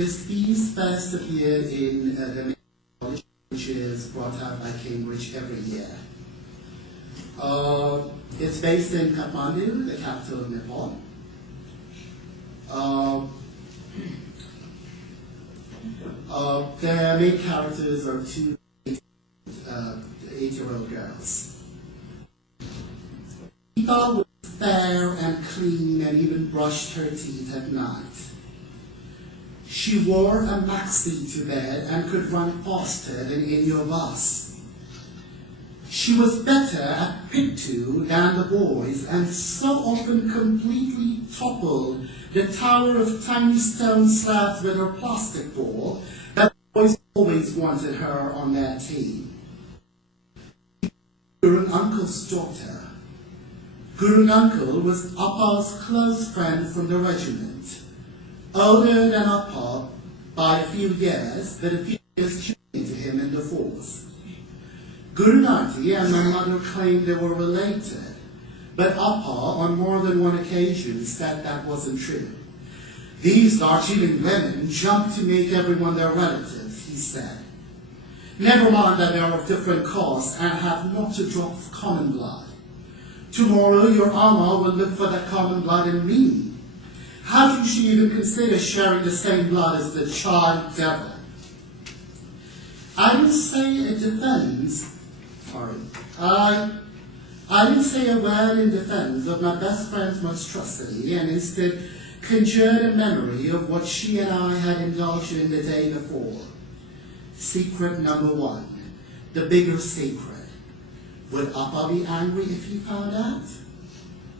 This piece first appeared in the Mays Anthology, which is brought out by Cambridge every year. It's based in Kathmandu, the capital of Nepal. Their main characters are two 8-year-old girls. Geeta was fair and clean and even brushed her teeth at night. She wore a maxi to bed and could run faster than any of us. She was better at Pittu than the boys and so often completely toppled the tower of tiny stone slabs with her plastic ball that the boys always wanted her on their team. Gurung Uncle's daughter. Gurung Uncle was Appa's close friend from the regiment, older than Appa by a few years, but a few years junior to him in the force. Gurung Auntie and my mother claimed they were related, but Appa on more than one occasion said that wasn't true. These Darjeeling women jumped to make everyone their relatives, he said. Never mind that they are of different castes and have not a drop of common blood. Tomorrow your Amma will look for that common blood in me. How can she even consider sharing the same blood as the child devil? I didn't say a word in defense of my best friend's monstrosity, and instead conjured a memory of what she and I had indulged in the day before. Secret number one, the bigger secret. Would Appa be angry if he found out?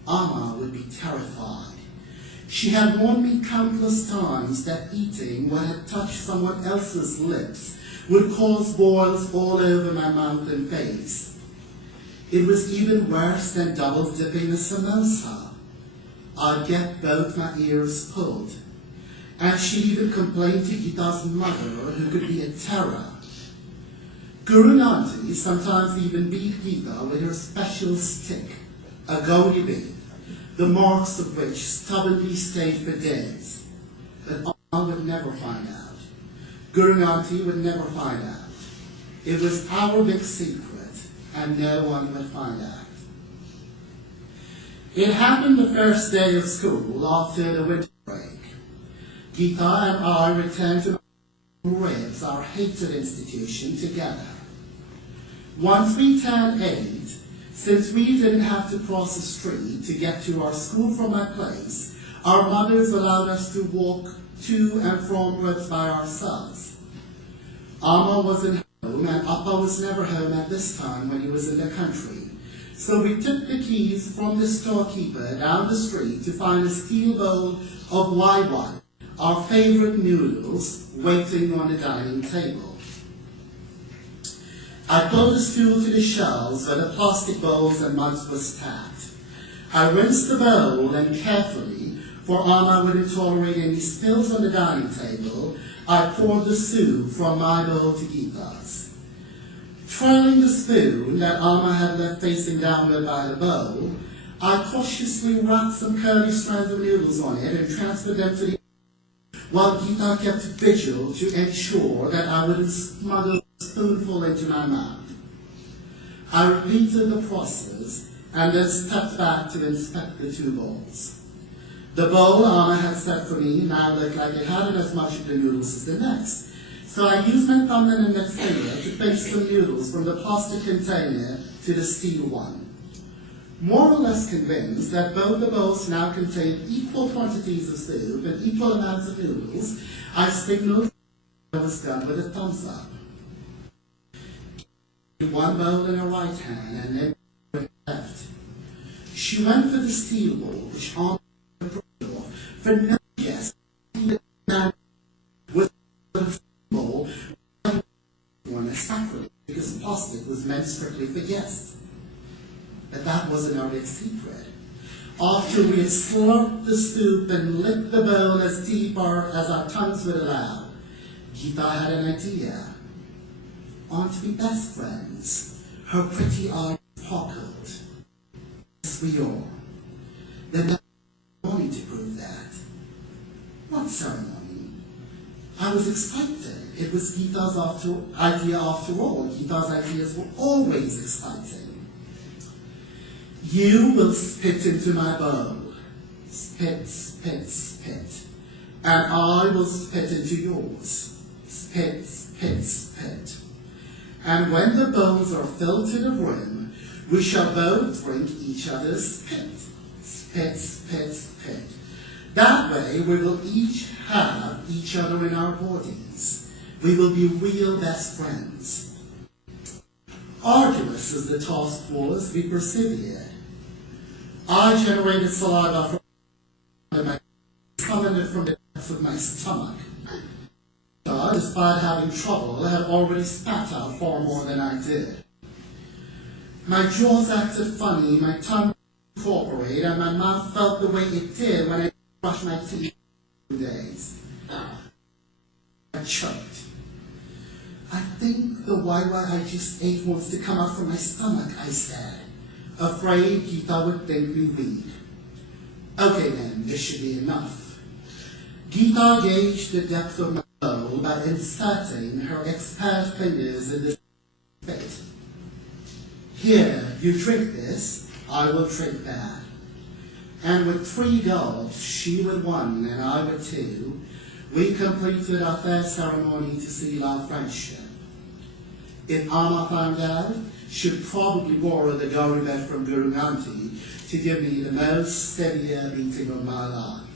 Amma would be terrified. She had warned me countless times that eating what had touched someone else's lips would cause boils all over my mouth and face. It was even worse than double dipping a samosa. I'd get both my ears pulled. And she even complained to Geeta's mother, who could be a terror. Gurung Auntie sometimes even beat Geeta with her special stick, a godi bean, the marks of which stubbornly stayed for days. But Amma would never find out. Gurung Auntie would never find out. It was our big secret, and no one would find out. It happened the first day of school after the winter break. Geeta and I returned to Ribs, our hated institution, together. Once we turned 8, since we didn't have to cross the street to get to our school from my place, our mothers allowed us to walk to and from Ribs by ourselves. Amma wasn't home, and Appa was never home at this time when he was in the country. So we took the keys from the storekeeper down the street to find a steel bowl of wai, our favorite noodles, waiting on the dining table. I pulled the stool to the shelves where the plastic bowls and mugs were stacked. I rinsed the bowl and carefully, for Amma wouldn't tolerate any spills on the dining table, I poured the soup from my bowl to Geeta's. Trailing the spoon that Amma had left facing downward by the bowl, I cautiously wrapped some curly strands of noodles on it and transferred them to the while Geeta kept vigil to ensure that I wouldn't smuggle a spoonful into my mouth. I repeated the process and then stepped back to inspect the two bowls. The bowl Amma had set for me now looked like it hadn't as much of the noodles as the next, so I used my thumb and index finger to pinch some noodles from the plastic container to the steel one. More or less convinced that both the bowls now contained equal quantities of soup and equal amounts of noodles, I signaled I was done with a thumbs up. One bowl in her right hand and then with her left. She went for the steel bowl, which Amma approved of, for no yes, with the bowl, one a sacrilege because plastic was meant strictly for guests. But that wasn't our big secret. After we had slurped the soup and licked the bowl as deep as our tongues would allow, Geeta had an idea. Aren't we best friends? Her pretty eyes sparkled. Yes, we are. Then there's a ceremony to prove that. What ceremony? I was excited. It was Gita's idea after all. Gita's ideas were always exciting. You will spit into my bowl. Spit, spit, spit. And I will spit into yours. Spit, spit, spit. And when the bowls are filled to the brim, we shall both drink each other's spit. Spit, spit, spit. That way we will each have each other in our bodies. We will be real best friends. Arduous as the task was, we persevered. I generated saliva from my summoned it from the depths of my stomach. Despite having trouble, had already spat out far more than I did. My jaws acted funny, my tongue incorporated, and my mouth felt the way it did when I brushed my teeth for 2 days. I choked. I think the white I just ate wants to come out from my stomach, I said, afraid Gita would think me weak. Okay then, this should be enough. Gita gauged the depth of my bowl by inserting her expert fingers in the spit. Here, you drink this, I will drink that. And with 3 gulps, she with 1 and I with 2, we completed our first ceremony to seal our friendship. If Amma found out, she'd probably borrow the Gauri bed from Guru Auntie to give me the most steadier beating of my life.